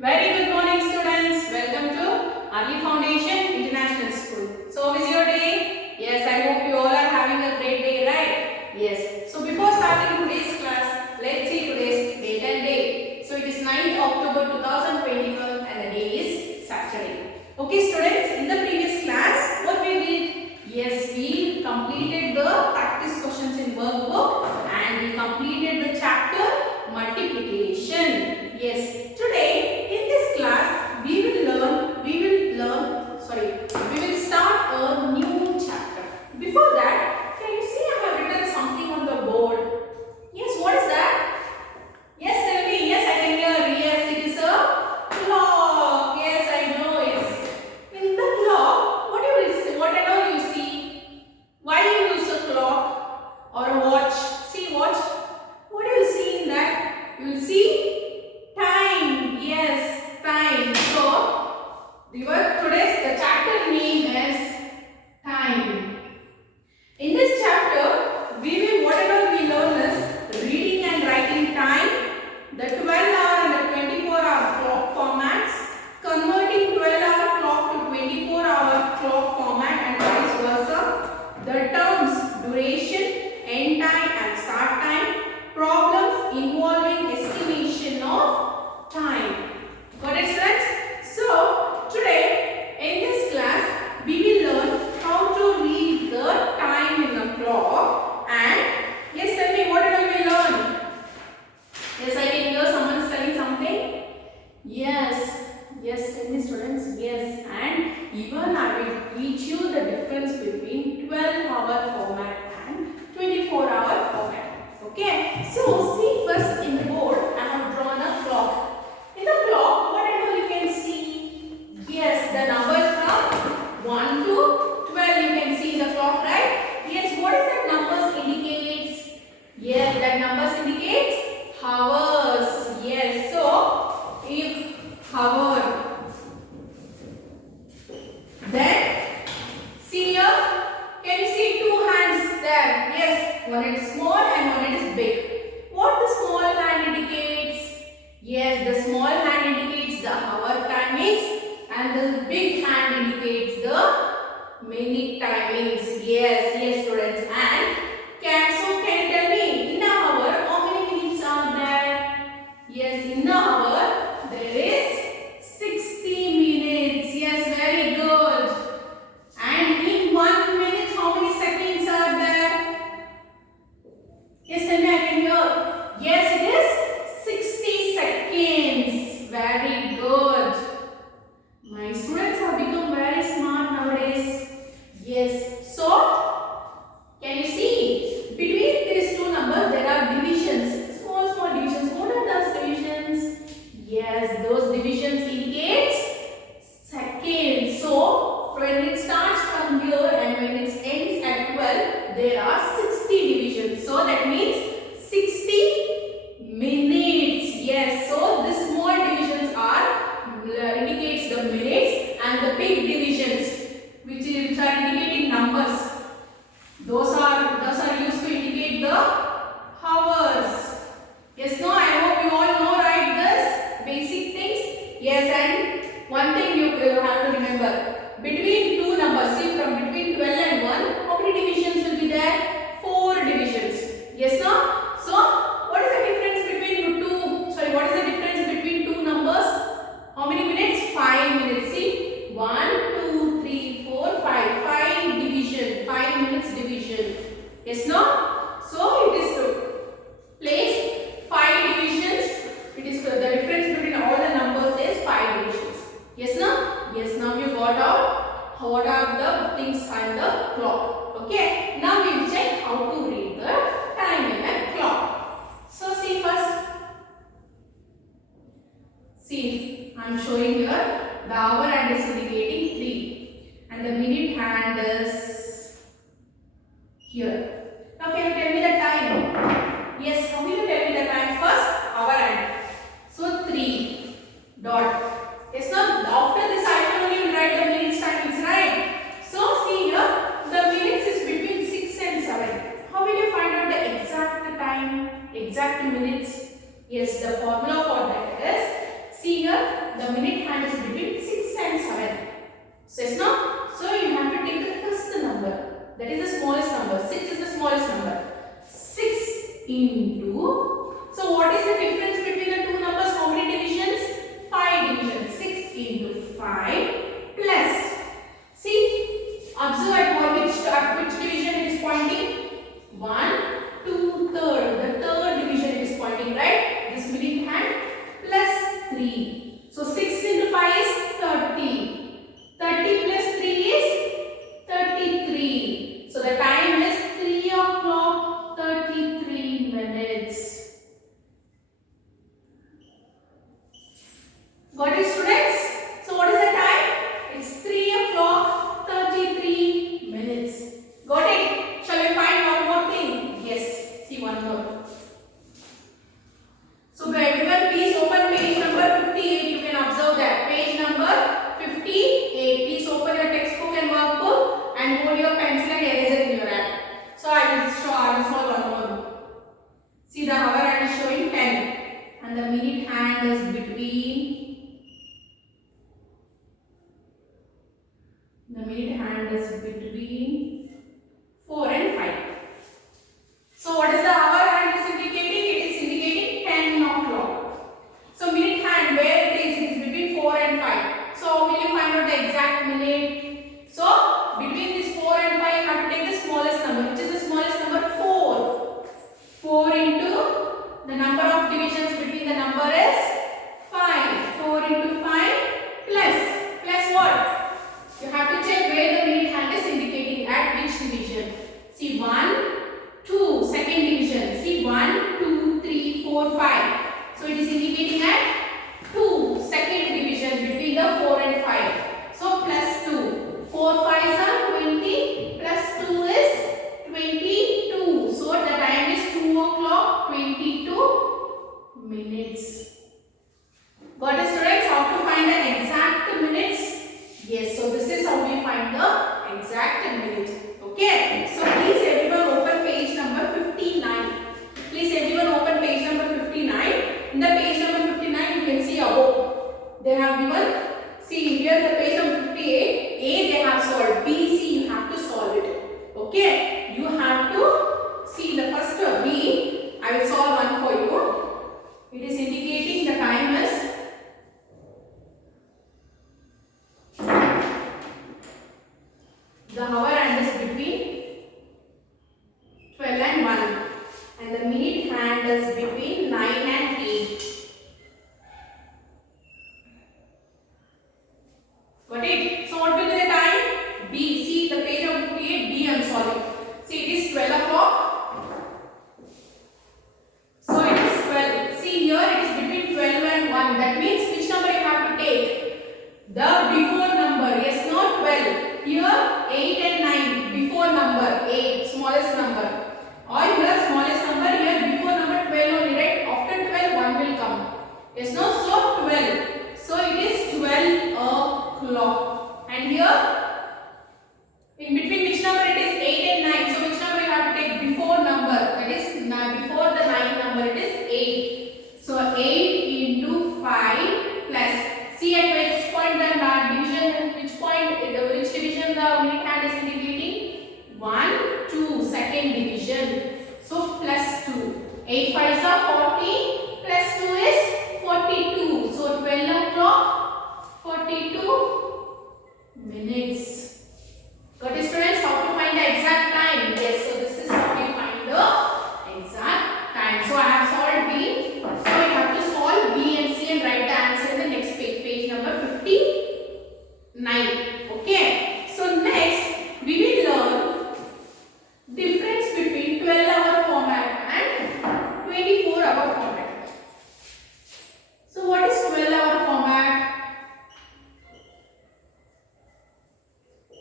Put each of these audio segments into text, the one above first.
Very good morning, students. Welcome to Early Foundation International School. So, how is your day? Yes, I hope you all are having a great day, right? Yes. So, before starting today's class, let's see today's date and day. So, it is 9th October 2021 and the day is Saturday. Okay, students, in the previous class, what we did? Yes, we completed the practice questions in workbook and we completed the chapter multiplication. Yes, today in this class we will start a new chapter. Before that, can you see I have written something on the board? Yes, what is that? Yes, tell me. Yes, I can hear. Yes, it is a clock. Yes, I know. Yes. In the clock, what all you see? Why you use a clock or a watch? See watch. What do you see in that? You will see time. Yes, time. So, the chapter name is time. In this chapter, whatever we learn is reading and writing time, the 12-hour and the 24-hour clock formats, converting 12-hour clock to 24-hour clock format and vice versa, the terms duration, end time and start time, problems involving estimation of time. Got it, friends? So, today in this class, we will learn how to read the time in the clock and yes, tell me what did we learn? Yes, I can hear someone telling something. Yes, tell me students. Yes, and even I will teach you the difference between 12-hour format and 24-hour format. Okay, so see first in the board I have drawn a clock. In the clock, whatever you can see, yes, the numbers from 1 to 12 you can see in the clock, right? Yes, what is that numbers indicates? Yes, that numbers indicates hours. Yes, so if hour, then see here, can you see two hands there? Yes, one is small and one is big. What the small hand indicates? Yes, the small hand indicates the hour timings and the big hand indicates the minute timings. Yes, students. And can you tell me in a hour how many minutes are there? Yes, in a hour there is 60 minutes. Yes, very good. And in 1 minute how many seconds are there? Yes, tell me, I can hear. Yes, it is 60 seconds. Very good. My students have become very smart nowadays. Yes. So, can you see? Between these two numbers, there are divisions. Small divisions. What are those divisions? Yes, those divisions indicates seconds. So, when it starts from here and when it ends at 12, there are 60 divisions. So, that means 60 minutes. Yes, so the small divisions indicates the minutes and the big divisions which are indicating numbers. Those are used to indicate the hours. Yes, no, I hope you all know, right, this basic things. Yes, and one thing you have to remember. Between two numbers, see from between 12 and 1, how many divisions will be there? 4 divisions. Yes, no? So, what is the difference between what is the difference between two numbers? How many minutes? 5 minutes. See, 1, 2, 3, 4, 5. 5 division. 5 minutes division. Yes, no? So, it is to place 5 divisions. It is the difference between all the numbers is 5 divisions. Yes, no? Yes, now you got out what are the things on the clock. Okay, now we will check how to read the time in a clock. So, see first. See, I am showing here the hour hand is indicating 3 and the minute hand is here. Now, can you tell me the time? Yes, how will you tell me the time? First, hour hand. So, 3 dot. Yes, now after this I will write the minutes timings, right? So, see here, the minutes is between 6 and 7. How will you find out the exact time, exact minutes? Yes, the formula for that is See here, the minute hand is between 6 and 7. So yes, no? So you have to take the first number. That is the smallest number. 6 is the smallest number. 6 into. So what is the difference between the two numbers? How many divisions? 5 divisions. 6 into 5 plus. See, observe at which division it is pointing. 1, 2, third. The third division it is pointing, right? This minute hand plus 3. So 6 into 5 is 30. 30 plus 3 is 33. So the time is 3 o'clock 33 minutes. Got it, students? So what is the time? It's 3 o'clock 33 minutes. Got it? Shall we find one more thing? Yes. See one more. So everyone please open page number 58. You can observe that. Page number 58. Please open your textbook and workbook and hold your pencil and eraser in your hand. So I will solve one more. See, the hour hand is showing 10 and the minute hand is between. The minute hand is between 4 and 5. So what is the hour hand is indicating? It is indicating 10 o'clock. So minute hand, where it is between 4 and 5. So how will you find out the exact minute? So between this 4 and 5, you have to take the smallest number. Which is the smallest number? 4. 4 into the number of divisions between the number is 5. 4 into 5 plus what? You have to check where the minute hand is indicating at which division. See 1, 2, second division. See 1, 2, 3, 4, 5. So it is indicating at 2, second division between the 4 and 5. So plus 2. 4 5s are 20 plus 2 is 22. So the time is 2 o'clock 22 minutes. Got it, students? How to find the exact minutes? Yes, so this is how we find the exact minute. Okay, so please everyone open page number 59. Please everyone open page number 59. In the page number 59 you can see above. They have given, see here the page number 58. A they have solved. B, C you have to solve it. Okay, you have to see the first B. I will solve one for you. It is indicating the time is the hour hand is between 12 and 1 and the minute hand is between 9 and 8. Got it? So what will be the time? B. See the page of 58. B I am solving. See it is 12 o'clock. So it is 12. See here it is between 12 and 1. That means which number you have to take? The before number. Yes, not 12. Here 8 and 9 before number 8 smallest number or here smallest number here before number 12 only, right? After 12 1 will come. Yes, no? So 12. So it is 12 o'clock and here in between which number it is 8 and 9. So which number you have to take before number, that is before the 9 number it is 8. So 8 into 5 plus, see at which point the division, which division the minute hand is indicating? 1, 2, second division. So plus 2. 8 5s are 40 plus 2 is 42. So 12 o'clock 42 minutes. Got it, students? How to find the exact time? Yes, so this is how we find the exact time. So I have solved B. So we have to solve B and C and write the answer in the next page, page number 59. Okay. So next we will learn difference between 12-hour format and 24-hour format. So what is 12-hour format?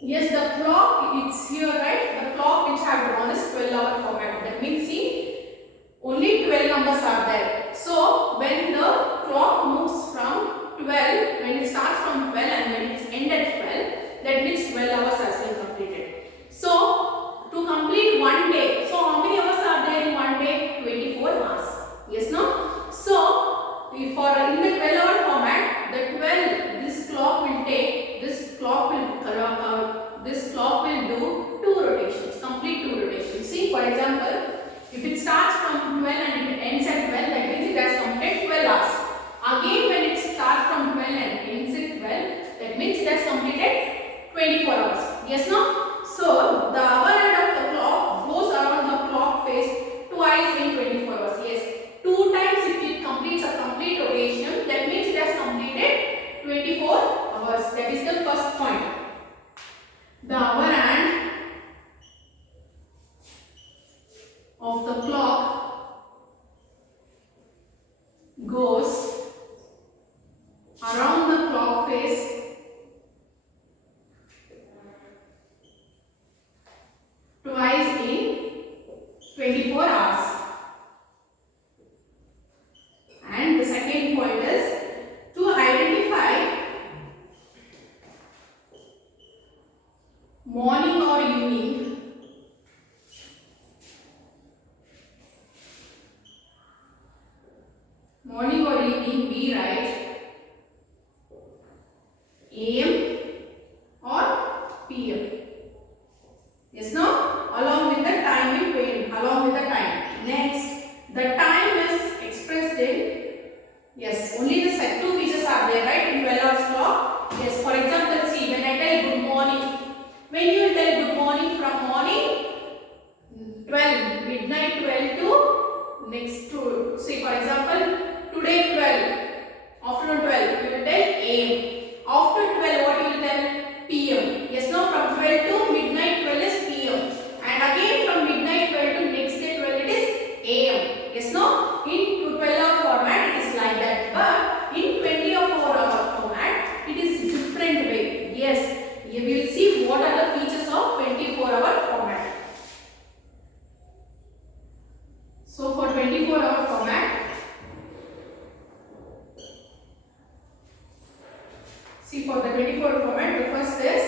Yes, the clock it's here, right? The clock which I have drawn is 12-hour format. That means see only 12 numbers are there. So when the clock moves from 12, when it starts from 12 and when it's end at 12, that means 12 hours has been completed. So to complete one day, so how many hours are there in one day? 24 hours. Yes, no? So for in the 12-hour format, around the clock face twice in 24 hours. And the second point is to identify morning or evening we write AM or PM. Yes, no? Along with the time in between, along with the time. Next, the time is expressed in, yes, only the set two features are there, right? In 12 hours clock. Yes, for example, see, when I tell good morning, when you tell good morning from morning 12, midnight 12 to next to, say for example, today 12, afternoon 12, you will tell AM. After 12, what you will tell? PM. Yes, no, from 12 to midnight 12 is PM. And again from midnight 12 to next day 12 it is AM. Yes, no, in 12-hour format it is like that. But in 24-hour format it is different way. Yes, you will see what are the features of 24-hour format. So for 24-hour format, see for the 24-hour format, the first is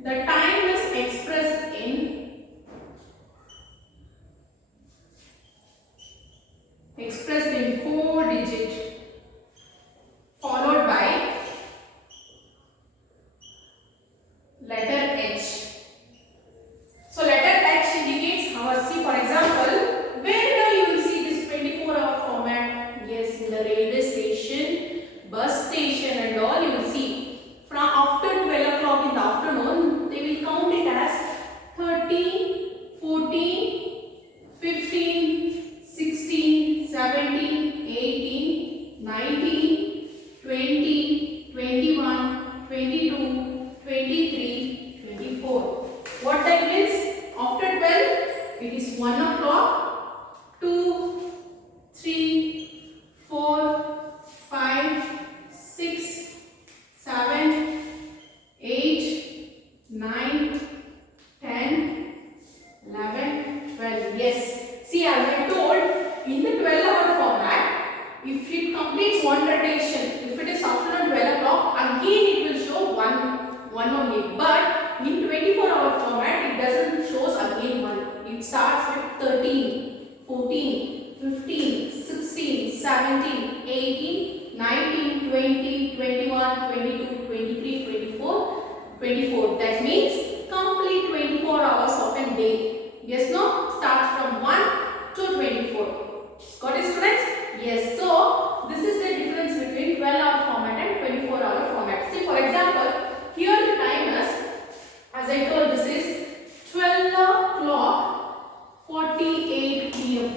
the time is expressed in 4 digit followed by letter H. So letter H indicates hours. See for example, where you will see this 24-hour format? Yes, in the railway station, bus station and all you will see. From after 12 o'clock in the afternoon, they will count it as 13, 14, 15, 16, 17, 18, 19, 20, 21, 22, 23, 24. What time is? After 12, it is 1 o'clock, 2, 3, 4, 5, 6, 7, 8, 9, 10, 11, 12. Yes. See, as I told, in the 12-hour format, if it completes one rotation, if it is after 12 o'clock, again it will show one only. But in 24-hour format, it doesn't shows again one. It starts with 13, 14, 15, 16, 17, 18, 19, 20, 21, 22, 23, 24, 24. That means complete 24 hours of a day. Yes, no? Starts from 1 to 24. Got it, students? Yes. So, this is the difference between 12-hour format and 24-hour format. See, for example, here the time is, as I told, this is 12 o'clock 48 p.m.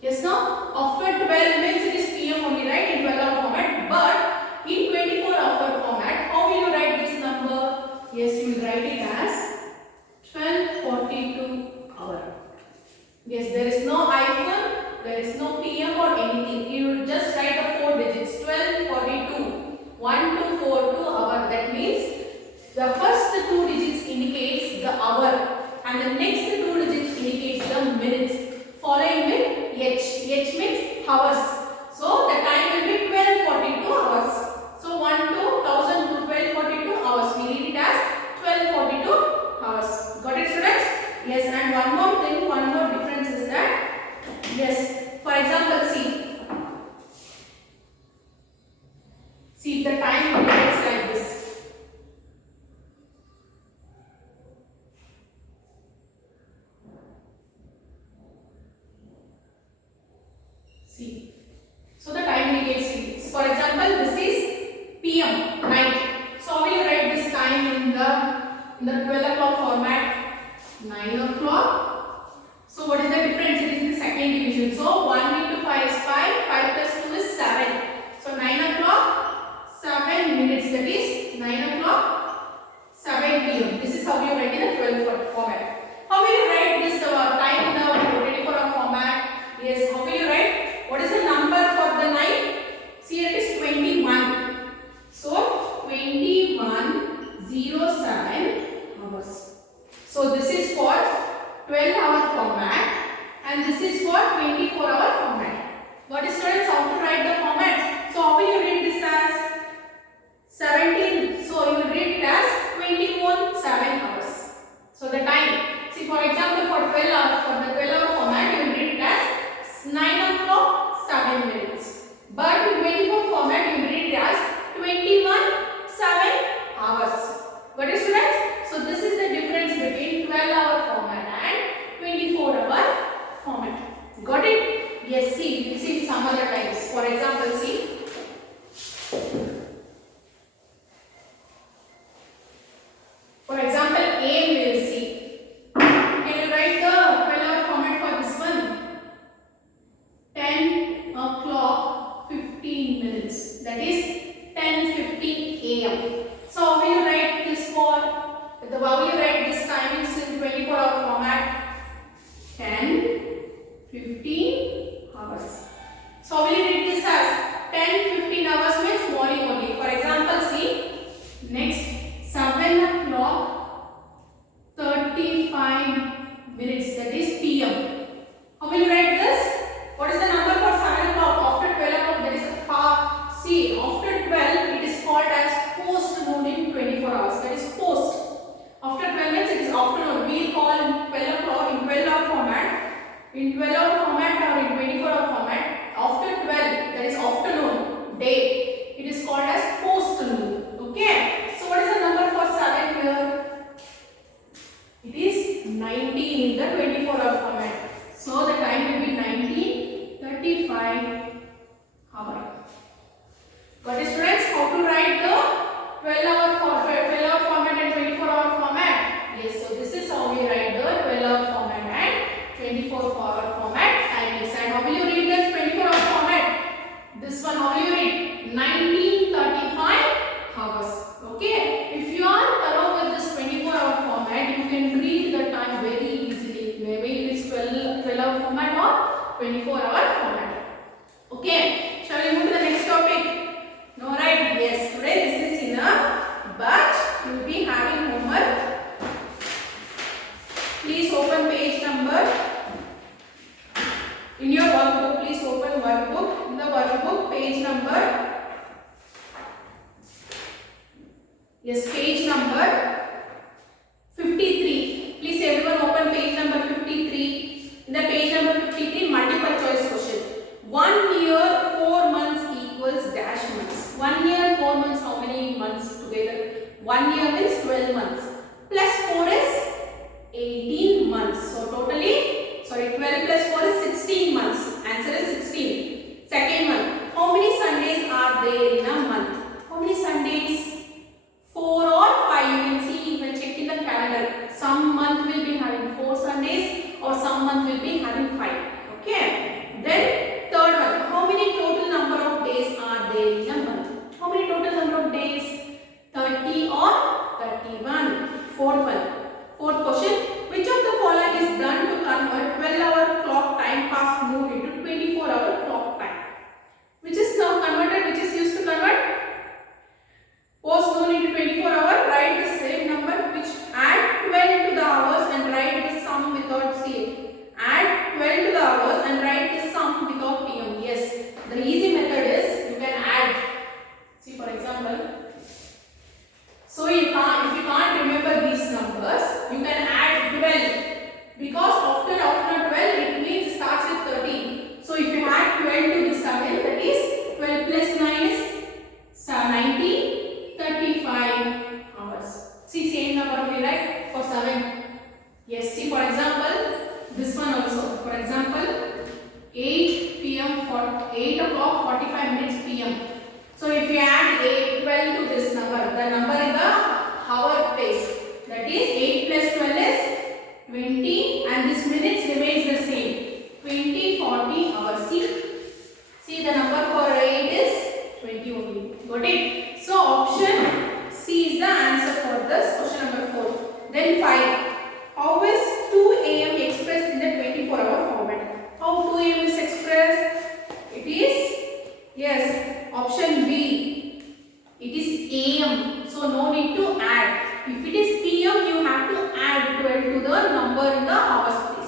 Yes, no? After 12 means it is p.m. only, right? In 12-hour format. But in 24-hour format, how will you write this number? Yes, you will write it as 12:42 hour. Yes, there is no hyphen, there is no PM or anything. You will just write the 4 digits. 12:42. 1 to 4 to hour. That means the first 2 digits indicates the hour and the next 2 digits indicates the minutes. Following with H. H means hours. So the time will be 12:42 hours. So 1 to 1000 to 12:42 hours. We read it as 12:42 hours. Got it, students? Yes, and one more thing, one more difference is that, yes, for example, see the time indicates like this. See, so the time indicates, for example, this is PM, night. So how will you write this time in the 12 o'clock format? 9 o'clock. So what is the difference? It is in the second division. So 1 into 5 is 5. 5 plus 2 is 7. So 9 o'clock, 7 minutes. That is 9 o'clock, 7 p.m. This is how you write in the 12 format. How will you write this time in the 24 format? Yes, how will you write? What is the number for the night? See, it is 21. 12-hour format and this is for 24-hour format. What is students, how to write the format? So how will you read this as 17? So you will read it as 21 7 hours. So the time. See for example for 12 hours, for the 12-hour format you will read it as 9 o'clock 7 minutes. But in 24 format you will read it as 21 7 hours. What is students? So this is the difference between 12-hour format and 24-hour format. Got it? Yes, see, we'll see some other times. For example, see. For example, A we will see. Can you write the 12-hour format for this one? 10 o'clock 15 minutes. That is 10:15 a.m. So how will you write this for? How will you write this timings in 24-hour format? 10:15 hours. So how will you read this as 10:15 hours means morning only. For example, see next 7 o'clock 35 minutes, that is PM. How will you write this? What is the number for 7 o'clock? After 12 o'clock, that is see, after 12 it is called as post noon in 24 hours. That is post. After 12 minutes it is afternoon. We call 12 o'clock in 12-hour format. In 12-hour format or in 24-hour format, after 12, that is afternoon, day, it is called as post noon. Okay. So what is the number for 7 here? It is 19 in the 24-hour format. So the time will be 19:35 hour. What is students? How to write the 12-hour format and 24-hour format? Yes. So this is how we write the 12-hour format and 24-hour format timings. And how will you read the 24-hour format? This one how will you read? 19:35 hours. Okay. If you are thorough with this 24-hour format, you can read the time very easily. Maybe it is 12-hour format or 24-hour format. Okay. Shall we move to the next topic? No, right? Yes. Today this is enough. But you will be having homework. Please open page number. In your workbook, please open workbook. In the workbook, page number. Yes, page number 53. Please everyone open page number 53. In the page number 53, multiple choice question. 1 year 4 months equals dash months. 1 year 4 months, how many months together? 1 year means 12 months. Plus 4 is 18 months. So totally, 12 plus 4 is 16 months. Answer is 16. Second one, how many Sundays are there in a month? How many Sundays? 4 or 5. You can see, you can check in the calendar. Some month will be having 4 Sundays or some month will be having 5. Okay. Then third one, how many total number of days are there in a month? How many total number of days? 30 or 31. Fourth one. Fourth question, which of the following is done to convert 12-hour clock time past noon into 24-hour clock time? Which is now converted, which is used to convert post noon into 24-hour? Write the same number which add 12 to the hours and write the sum without CA. Add 12 to the hours and write the sum without PM. Yes, the easy method is you can add. See for example. So if you can't remember these numbers, you can add 12 because after 12 it means starts with 13. So if you add 12 to the 7, that is 12 plus 9 is 19, 35 hours. See same number we write for 7. Yes, see for example this one also. For example 8 p.m. for 8 o'clock 45 minutes p.m. So if you add 12 to this number, the number in the hour place, that is 8 plus 12 is 20 and this minutes remains the same. 20, 40 hours. See the number for 8 is 20 only. Got it? So option C is the answer for this question number 4. Then 5. How is 2 a.m. expressed in the 24-hour format? How 2 a.m. is expressed? It is, yes, option B. It is a.m. So no need to add. If it is p.m. you have to add 12 to the number in the hours place.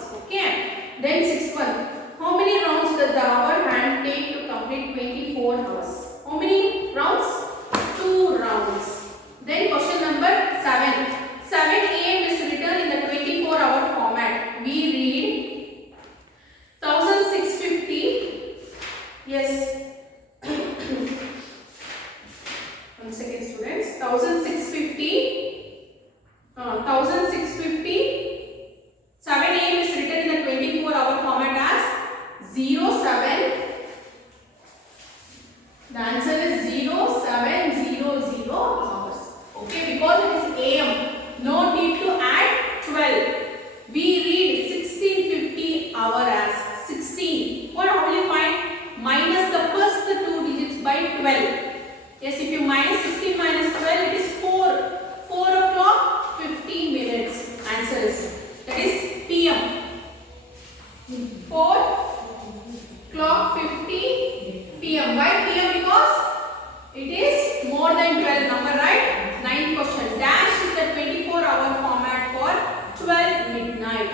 and 12 number, right? Ninth question. Dash is the 24-hour format for 12 midnight.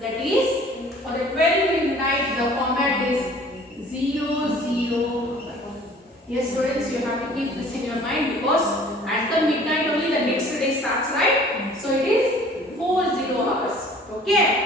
That is, for the 12 midnight, the format is 00. Yes, students, you have to keep this in your mind because at the midnight only the next day starts, right? So it is 40 hours. Okay.